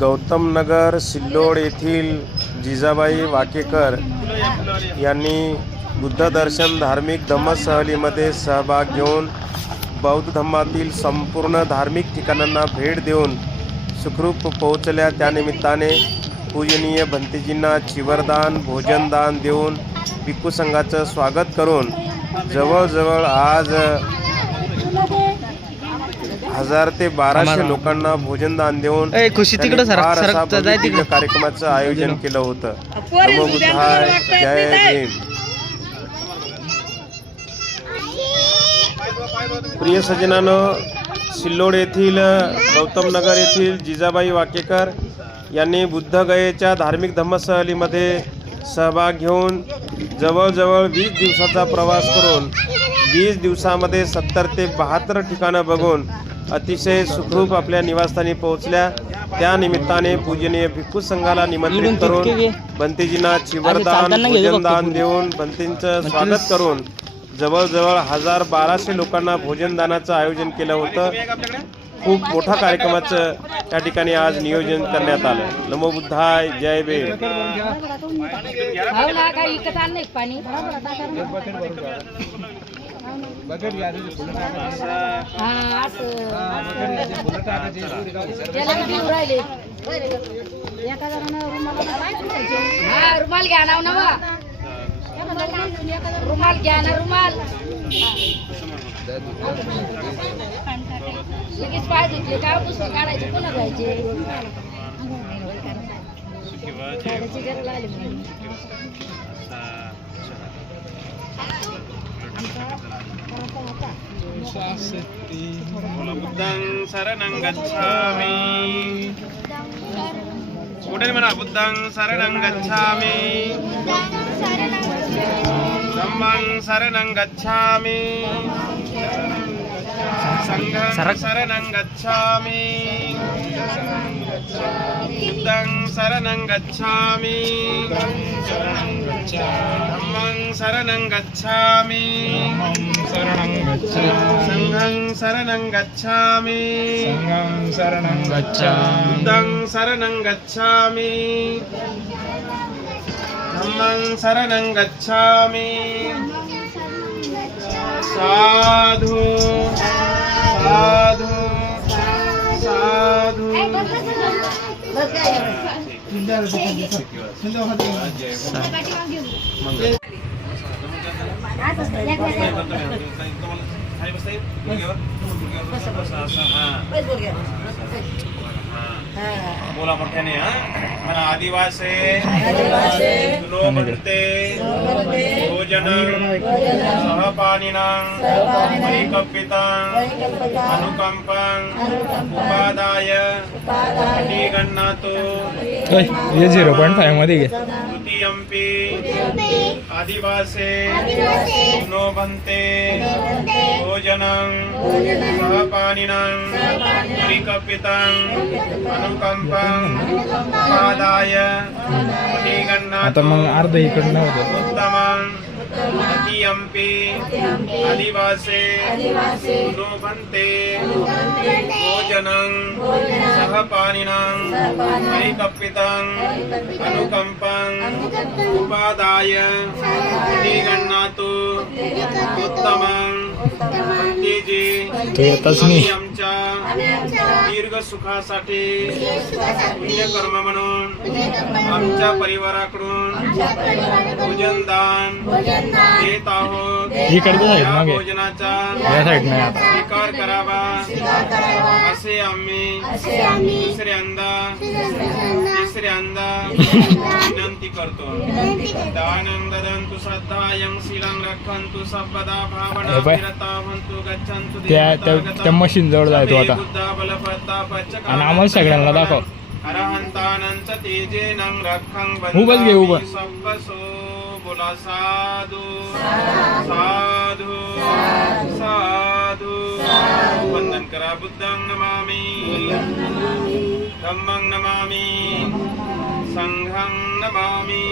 गौतम नगर सिल्लोड येथील जिजाबाई वाकेकर यांनी बुद्ध दर्शन धार्मिक धम्मसहलीमध्ये सहभाग घेऊन बौद्ध धम्मातील संपूर्ण धार्मिक ठिकाणांना भेट देऊन सुखरूप पोहोचल्या। त्यानिमित्ताने पूजनीय भंतेजींना चिवरदान भोजनदान देऊन भिक्खू संघाचं स्वागत करून जवळजवळ आज 1000 ते 1200 लोकांना भोजनदान देऊन कार्यक्रमाचं आयोजन केलं होतं। नमो बुद्धाय, जय भीम। प्रिय सज्जनांनो, सिल्लोड येथील गौतम नगर येथील जिजाबाई वाकेकर यांनी बुद्धगयेच्या धार्मिक धम्मसहलीमध्ये सहभाग घेऊन जवळजवळ 20 दिवसाचा प्रवास करून 20 दिवसामध्ये 70 ते 72 ठिकाणं बघून अतिशय सुखरूप आपल्या निवासस्थानी पोहोचल्या। त्या निमित्ताने पूजनीय भिक्खू संघाला निमंत्रित करून भंतेजींना चिवरदान भोजनदान देऊन भंतेंचं स्वागत करून जवळजवळ 1000-1200 लोकांना भोजनदानाचं आयोजन केलं होतं। खूप मोठा कार्यक्रमाचं त्या ठिकाणी आज नियोजन करण्यात आलं। नमो बुद्धाय, जय भीम। रुमाल घ्या ना, रुमाल घ्या ना, रुमाल लगेच पाय धुतले का पुस्तक काढायचे पुन्हा जायचे। बुद्धं शरणं गच्छामि, पुढे म्हणा बुद्धं शरणं गच्छामि, धम्मं शरणं गच्छामि, संघं शरणं गच्छामि, बुद्धं शरणं गच्छामि, धम्मं शरणं गच्छामि, संघं शरणं गच्छामि, बुद्धं शरणं गच्छामि, धम्मं शरणं गच्छामि। साधु साधु साधु। बोला मोठ्याने म्हणा। आदिवासी भंते भोजनं सहपानिनां परिकल्पितां अनुकंपां उपादाय निगण्णातो 0.5 मध्ये घे। तृतीयंपि आदिवासी भंते भोजनं सहपानिनां परिकल्पितां अनुकंपां उपादाय निगण्णातो। आता मग अर्ध इकडनं होतं। उत्तमं तृतीयंपि आदिवासी भंते भोजनं सहपानिनां परिकल्पितां अनुकंपां उपादाय निगण्णातो। उत्तमं भंतेजी आमच्या दीर्घ सुखासाठी पुण्यकर्म म्हणून आमच्या परिवाराकडून भोजनदान देत आहोत। या भोजनाचा स्वीकार करावा असे आम्ही दुसऱ्यांदा तिसऱ्यांदा विनंती करतो। दानं ददन्तु श्रद्धायं शीलं रक्षन्तु सर्वदा भावना विरतावन्तु गच्छन्तु त्या मशीन जवळ जायचो आता आणि आम्हाला सगळ्यांना दाखव। अरहंतानंच तेजेनं रक्षं उभंच घे उभं। सब्बसो बोला साधु साधु साधु। वंदन करा। बुद्धं नमामि, धम्मं नमामि, संघं नमामि,